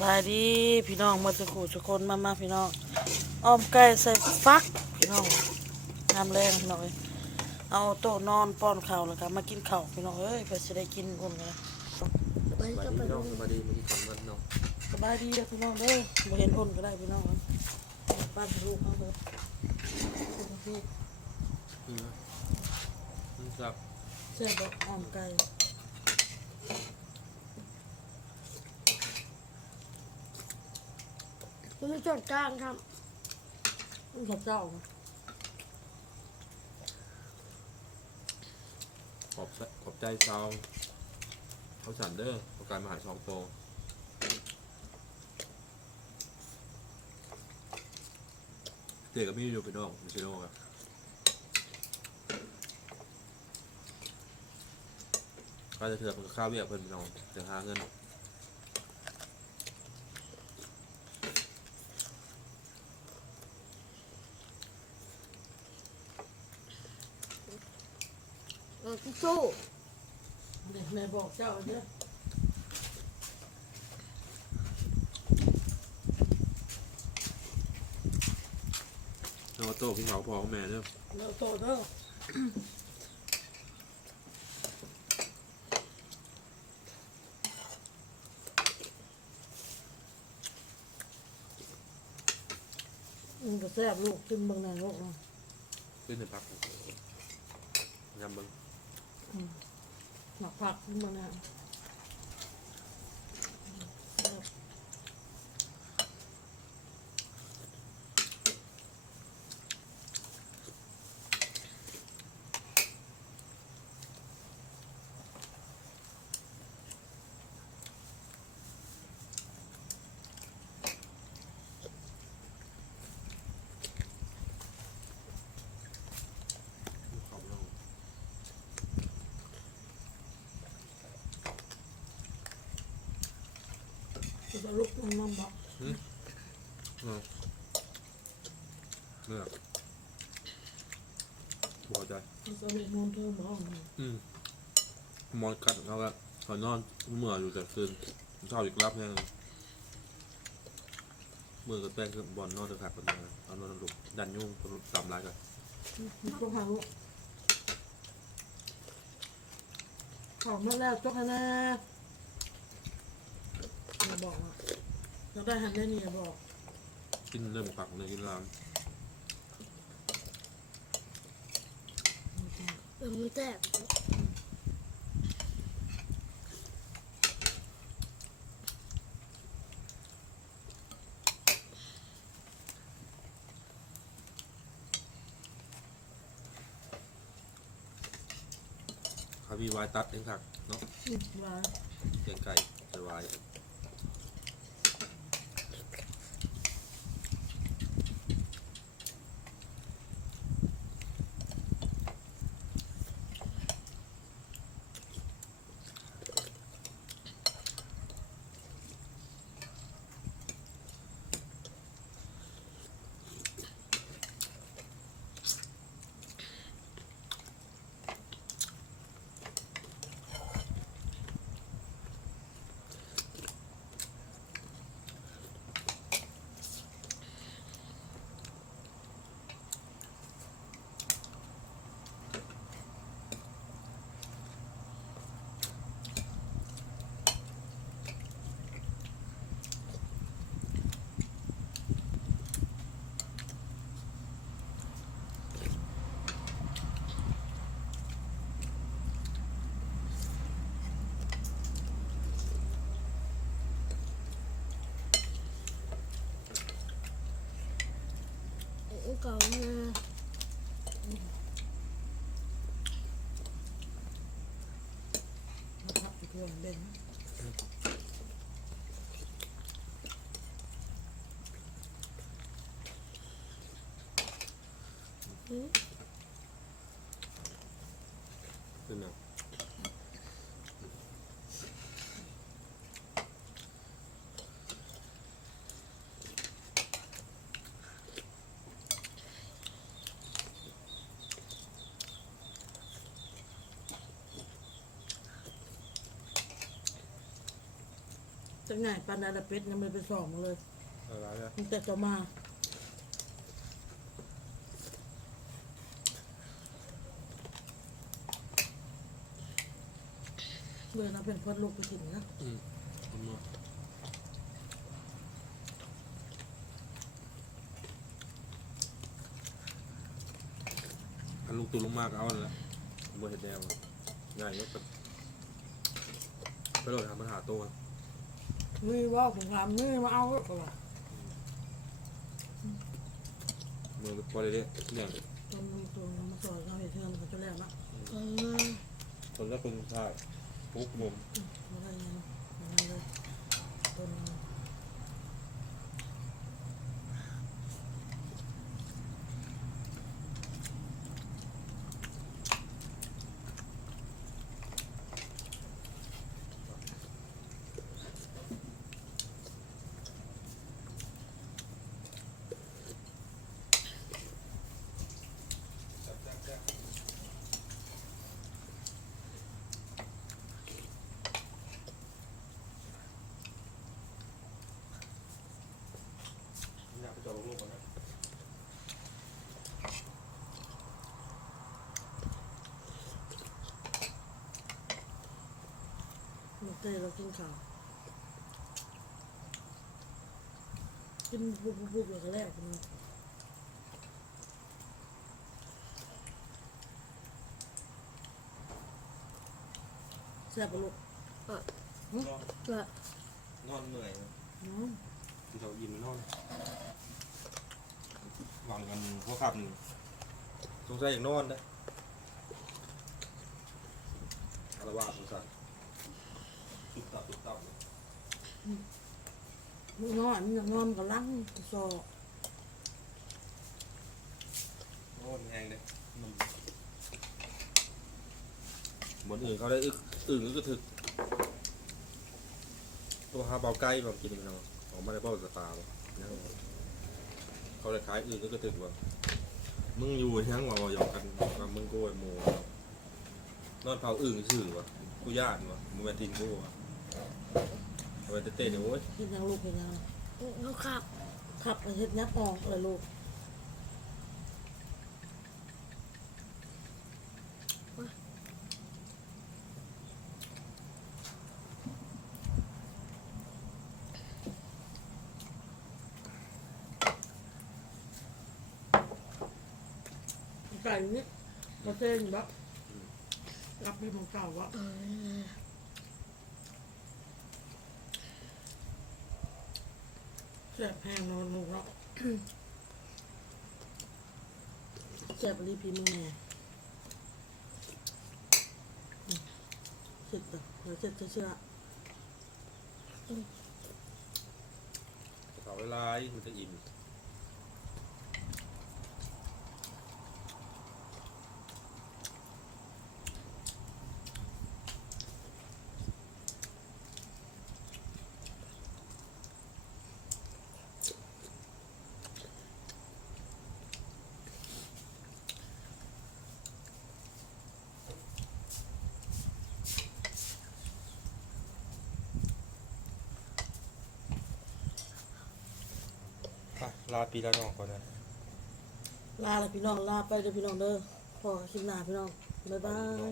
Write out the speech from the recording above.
บายดีพี่น้องมาสุขุสุคนมามาพี่น้องอ้อมไก่ใส่ฟักพี่น้องน้ำแรงพี่น้องเอ้ยเอาโต๊ะนอนป้อนข้าวแล้วก็มากินข้าวพี่น้องเอ้ยเพื่อจะได้กินอุ่นกันนะสบายดีพี่น้องสบายดีเมื่อกี้ก่อนวันเนาะสบายดีเด้อพี่น้องเด้อบ่เห็นอุ่นก็ได้พี่น้องบ้านลูกเขาเด้ออืมอืมครับเสื้อบอกอ้อมไก่ มันมีจอดกลางครับมันกับเจ้าขอบขอบใจชาวเขาฉันเด้อประการมหาชองโตเด็กกับพี่อยู่พี่น้องไม่ใช่โลกอะก็จะเถื่อนข้าวเวียกเพิ่นพี่น้องจะหาเงิน เออสู้เด็กแม่บอกเจ้าเด้อน้องโตพี่เขาพอของแม่เด้อเราโตเด้อมันก็แซ่บลูกกินเบิ่งหน่อยลูกนะขึ้นในพักยำเบิ้งหมัก ผักขึ้นมานะแซ่บ เขาพี่น้อง จะลุกมันน้ำบอกเออเนี่ยพอใจมันจะลุกนอนเธอบอกอืมมอนกัดเขาละเขานอนเมื่ออยู่แต่คืนเช้าอีกรับแห้งเมื่อกับแป้งคือบอลนอนตะขาดกันมาเอานอนหลุกดันยุ่งตามลายกันมันก็หาขอมาแล้วจกให้แน่อย่า บอกอะเราได้หันได้นี่อย่าบอกกินเริ่มปักเลยกินรามเออมันแตกเขามีวายตัดเองครับเนาะอืมว่าเกียงไก่จะวาย เออเก่ามา มาทับอีกเรื่องเด่น ขึ้นนะ จะง่ายปานใดละเป็ดยังไม่ไปสอบมาเลยอะไรเนี่ยตั้งแต่จะมาเบื่อนะเป็นเพื่อนลูกไปถิ่นนะอืมเอามาอันลูกตูลงมากเอาแล้วมือเห็ดแดงง่ายก็แบบไปโหลดทำปัญหาตัว นี่ว่าผมถามนี่มาเอาก็ว่ามือพอเลยเนี่ยตอนนี้ตัวน้ำมาสอยเขาเห็นเพื่อนเขาจะแล้วนะอืมคนละคนใช่ปุ๊กมุมไม่ได้ยังไม่ได้เลยต้น อยากไปจอดลูกก่อนนะ ลูกเต้เรากินข้าวกินบุบบุบบุบเลยก็แล้วกันนะแซ่บปะลูกก็นอนเหนื่อยอืมที่เขายินนอนวางกันพวกขับนี่สงสัยอย่างนอนนะอารวาสสงสัย ตุบตับตุบตับมึงนอนมึงอยากนอนกับลังกับซอโอ้ยแห้งเลยมันบนอื่นเขาได้อึกอึ่งอึกกระถึกตัวฮาเบาไก่แบบกินมันเอาออกมาได้เบ้าสตาร์บ่ยังเขาเลยขายอื่นอึกกระถึกว่ามึงอยู่ยังว่าว่าหยอกกันว่ามึงโกยหมูนอนเผาอึ่งซื่อวะกูญาติวะมึงมาทิ้งกูวะ เอาไปเต้นๆเนี่ยโอ้ยกินยังลูกกินยังเขาขับขับไปเฮ็ดยับออกเลยลูกไก่นี่กระเต้นแบบรับไปของเก่าวะ เออ แซ่บแพงนอนหนูเนาะแซ่บรีพีมึงแน่อืมเสร็จแล้วเดี๋ยวเสร็จจะเชื่อเผาเวลามันจะอิ่ม ลาปีละน้องก่อนนะลาละพี่น้องลาไปเด้อพี่น้องเด้อพอคลิปหน้าพี่น้องบ๊ายบาย